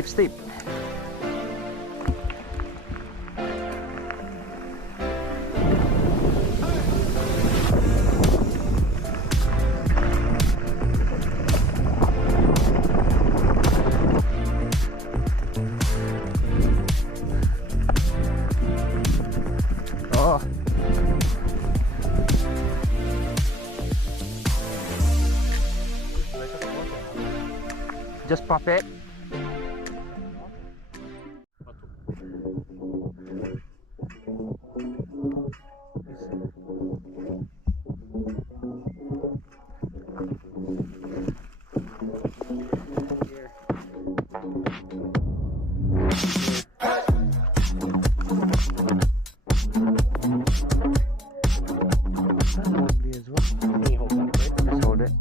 Steep. Oh. Just pop it. Just hold it.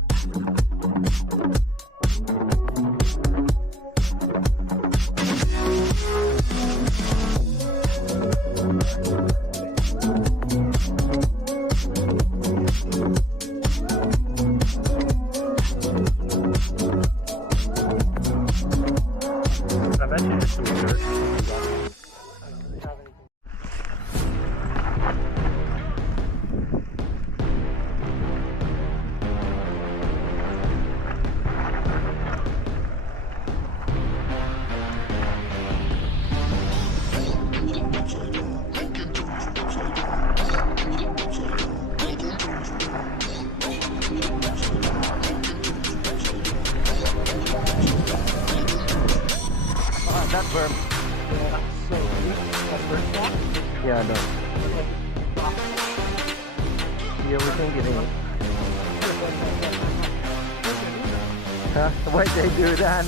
That berm. Yeah, no. Yeah, we can get in. Huh? Why'd they do that?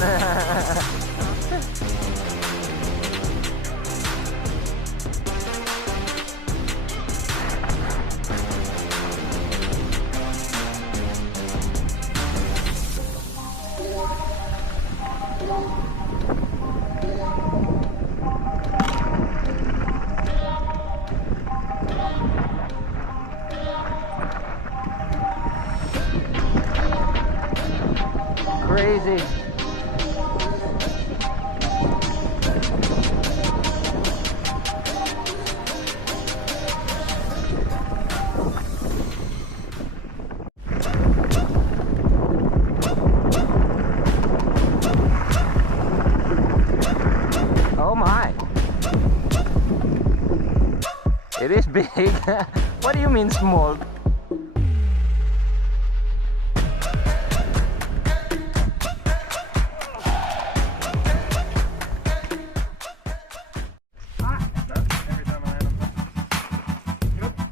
Crazy. Oh my. It is big. What do you mean small?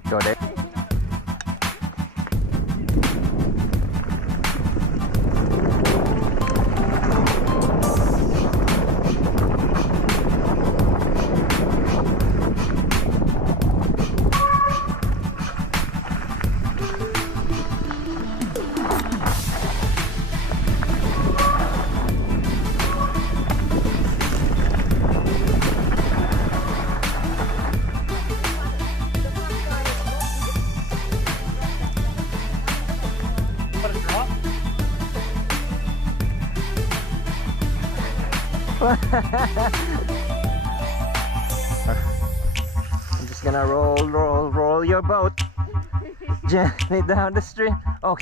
Go there. I'm just gonna roll your boat gently down the stream. Oh.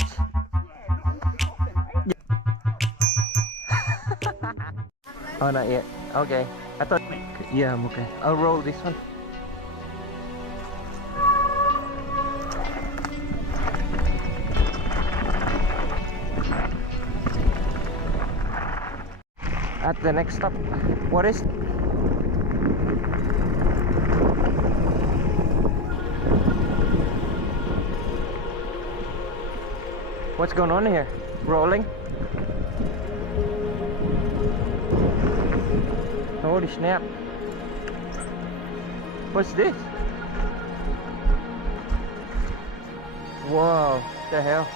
Oh, not yet. Okay. I thought. Yeah, I'm okay. I'll roll this one. At the next stop. What is it? What's going on here? Rolling? Holy snap. What's this? Whoa, what the hell?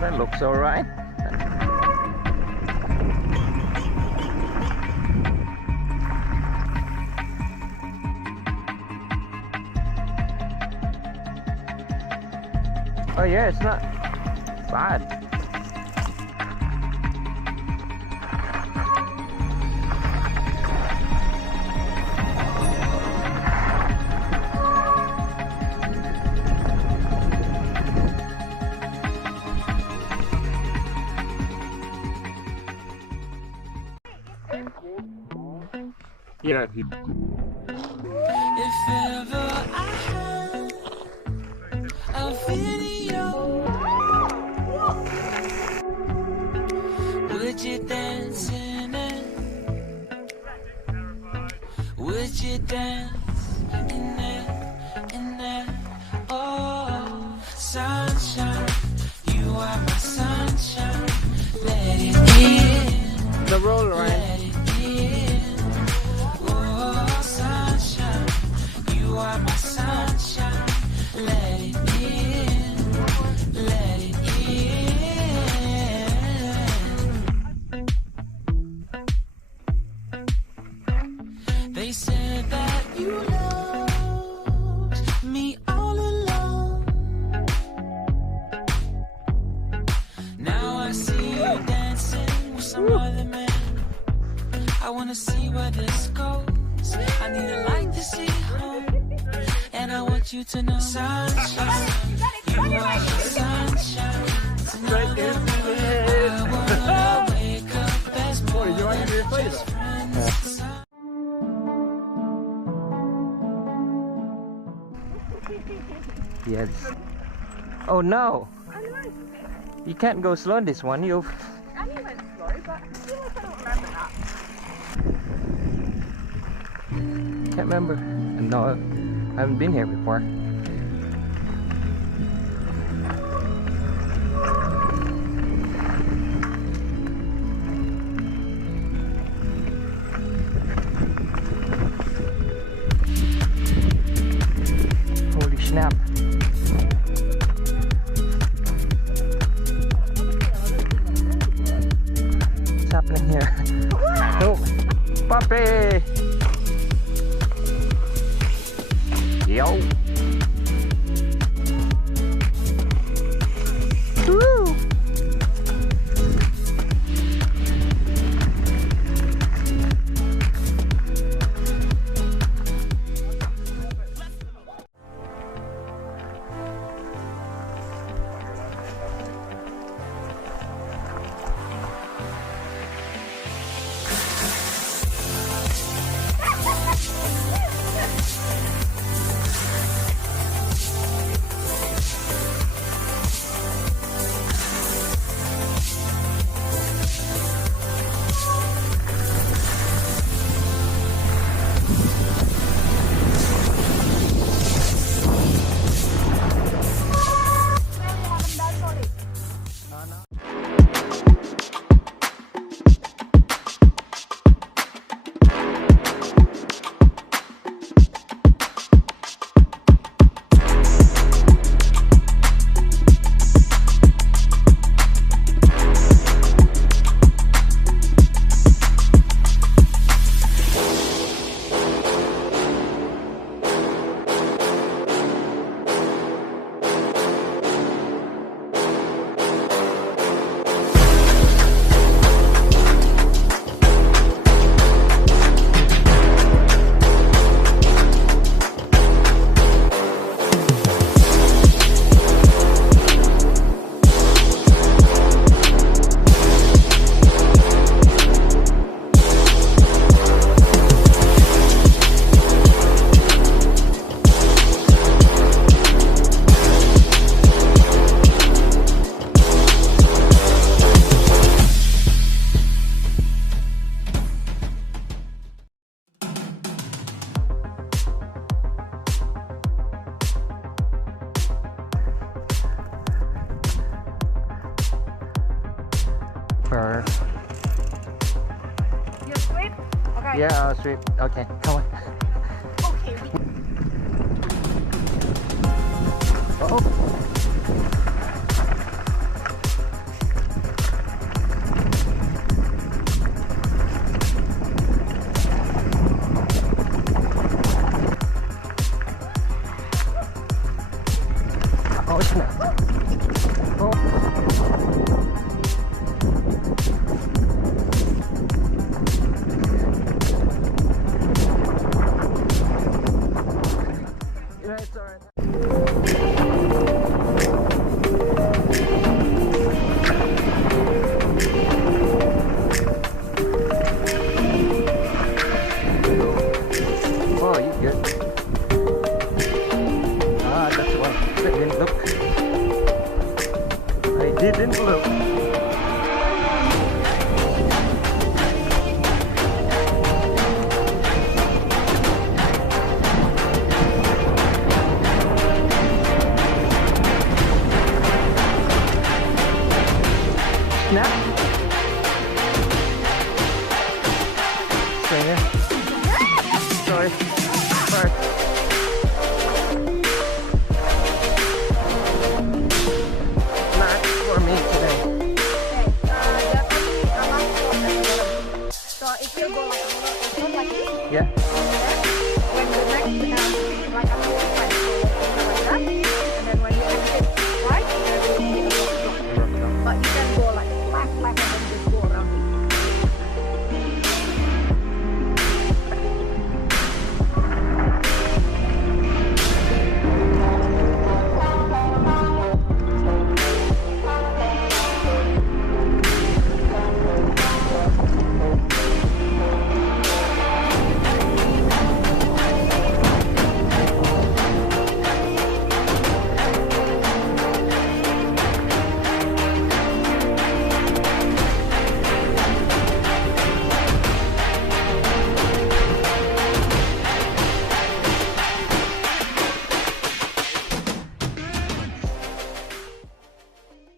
That looks alright. Oh yeah, it's not bad. Yeah. If ever I had a video, would you dance in it? Would you dance in it? In it? Oh, sunshine, you are my sunshine. Let it in. The roll, right? Let it in. Oh, sunshine, you are my sunshine. Let it in, let it in. They said that you loved me all alone. Now I see you dancing with some other man. I wanna see where this goes. I need a light to see home, and I want you to know, sunshine, you are my sunshine. Tonight I wanna wake up as more than just friends. Yes. Oh no! You can't go slow on this one. You. I knew it went slow, but I feel like I don't remember that. Can't remember. No, I haven't been here before. Holy snap. What's happening here? Oh, puppy! Yo! Woo! right. Yeah, I'll straight. Okay, come on. Okay. Oh. Oh, snap. Oh. Yeah, it's alright. Oh, you good. Ah, that's why. I didn't look. I didn't look. Snap. Stay here. Sorry. Sorry.